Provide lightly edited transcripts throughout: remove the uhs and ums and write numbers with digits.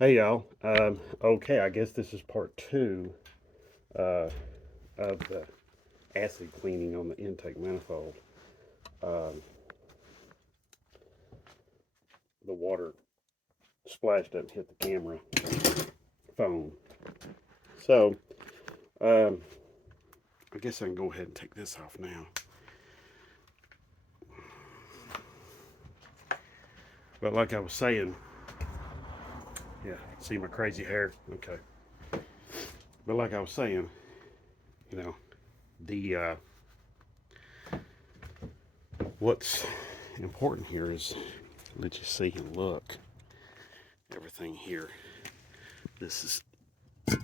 Hey y'all. Okay, I guess this is part two uh, of the acid cleaning on the intake manifold. Um, the water splashed up and hit the camera phone. So, um, I guess I can go ahead and take this off now. But like I was saying, yeah, see my crazy hair? Okay. But like I was saying, you know, the what's important here is let you see and look everything here. This is, you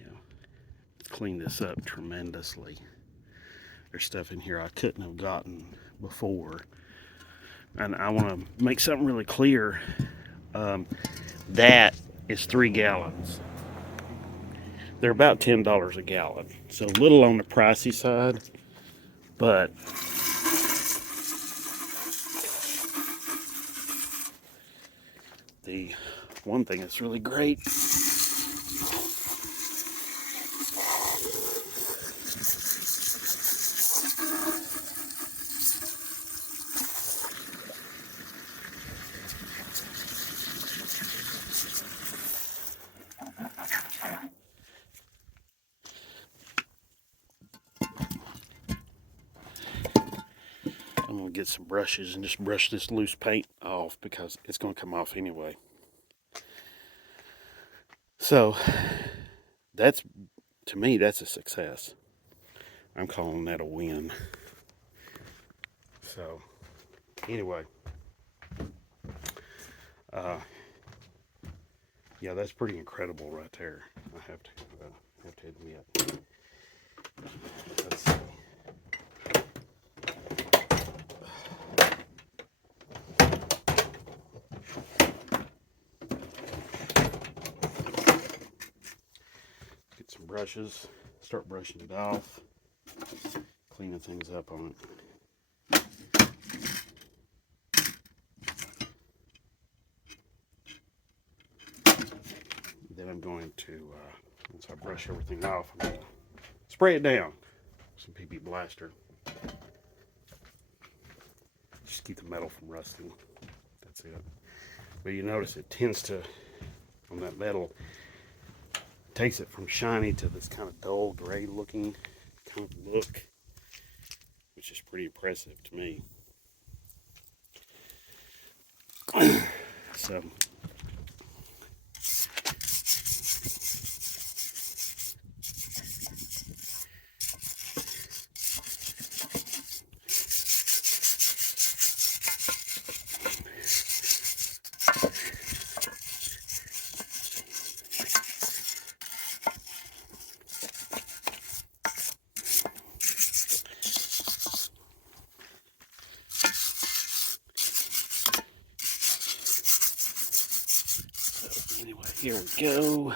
know, clean this up tremendously. There's stuff in here I couldn't have gotten before. And I want to make something really clear. Um, that is 3 gallons. They're about $10 a gallon. So a little on the pricey side. But the one thing that's really great, I'm going to get some brushes and just brush this loose paint off because it's going to come off anyway. So that's, to me, that's a success. I'm calling that a win. So anyway, uh, yeah, that's pretty incredible right there. I have to admit. Let's see. Get some brushes, start brushing it off, cleaning things up on it. Then I'm going to, once I brush everything off, I'm going to spray it down with some PB Blaster. Just keep the metal from rusting. That's it. But you notice it tends to, on that metal, takes it from shiny to this kind of dull gray looking kind of look, which is pretty impressive to me. So anyway, here we go.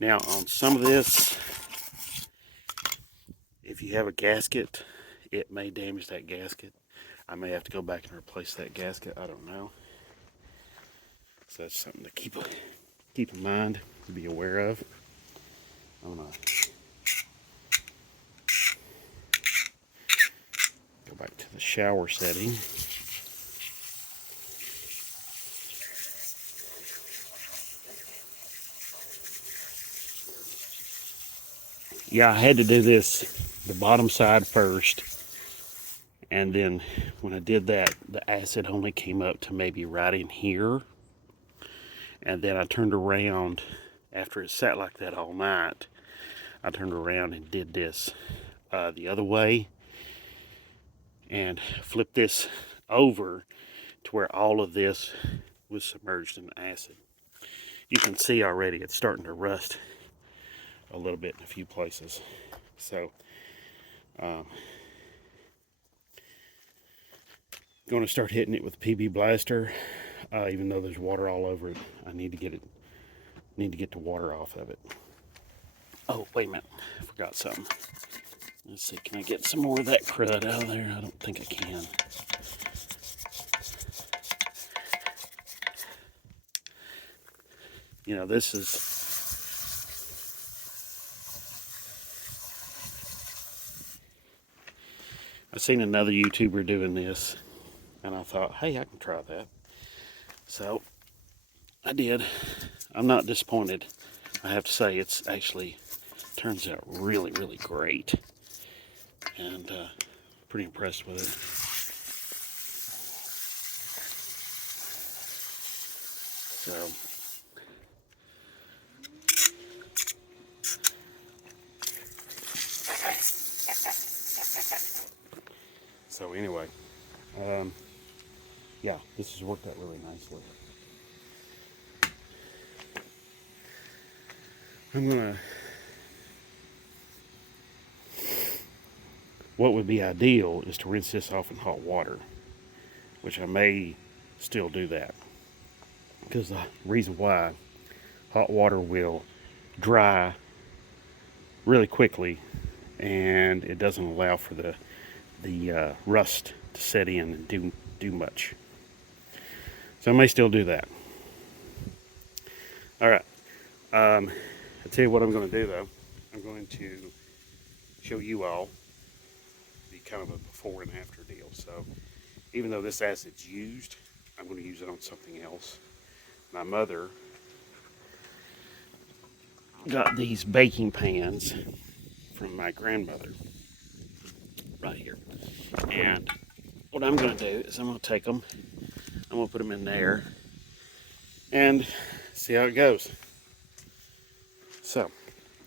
Now on some of this, if you have a gasket, it may damage that gasket. I may have to go back and replace that gasket. I don't know. So that's something to keep in mind, to be aware of. I'm gonna go back to the shower setting. Yeah, I had to do this, the bottom side first. And then when I did that, the acid only came up to maybe right in here. And then I turned around after it sat like that all night. I turned around and did this the other way and flipped this over to where all of this was submerged in acid. You can see already it's starting to rust a little bit in a few places. So, going to start hitting it with PB Blaster. Even though there's water all over it, I need to get the water off of it. Oh, wait a minute. I forgot something. Let's see, can I get some more of that crud out of there? I don't think I can. You know, this is... I seen another YouTuber doing this, and I thought, hey, I can try that. So, I did. I'm not disappointed. I have to say, it's actually turns out really, really great. And pretty impressed with it. So anyway, yeah, this has worked out really nicely. I'm gonna... What would be ideal is to rinse this off in hot water, which I may still do that. Because the reason why, hot water will dry really quickly, and it doesn't allow for the rust to set in and do much. So I may still do that. All right. I'll tell you what I'm going to do though. I'm going to show you all the kind of a before and after deal. So even though this acid's used, I'm going to use it on something else. My mother got these baking pans from my grandmother right here. And what I'm going to do is I'm going to take them, I'm going to put them in there and see how it goes. So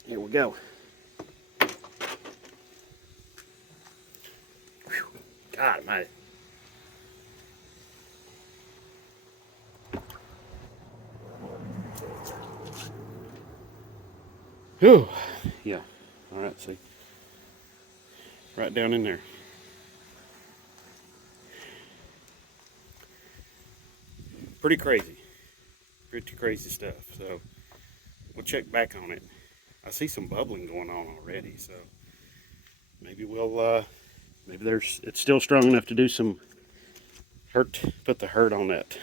here we go. Whew. God, my... Whew. Yeah. All right, see. Right down in there. Pretty crazy. Pretty crazy stuff. So we'll check back on it. I see some bubbling going on already, so maybe we'll maybe it's still strong enough to do some hurt, put the hurt on that.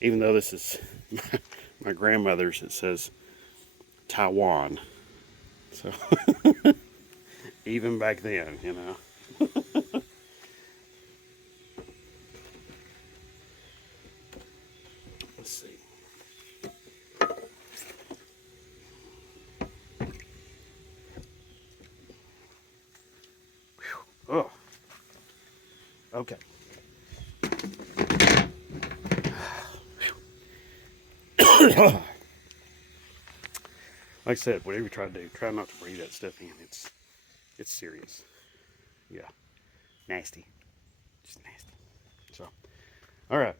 Even though this is my grandmother's, it says Taiwan. So even back then, you know. Let's see. Oh, okay. Like I said, whatever you try to do, try not to breathe that stuff in. It's serious. Yeah, nasty, just nasty. So, all right,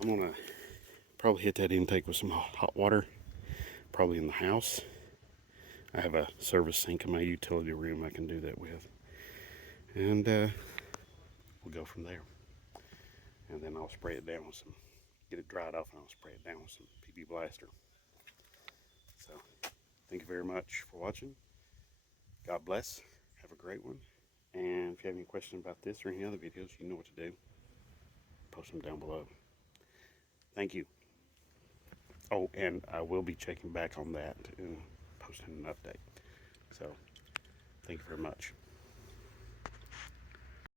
I'm gonna probably hit that intake with some hot water, probably in the house. I have a service sink in my utility room I can do that with, and we'll go from there. And then I'll spray it down with some, get it dried off, and I'll spray it down with some PB Blaster. So, thank you very much for watching. God bless. Have a great one. And if you have any questions about this or any other videos, you know what to do. Post them down below. Thank you. Oh, and I will be checking back on that and posting an update. So, thank you very much.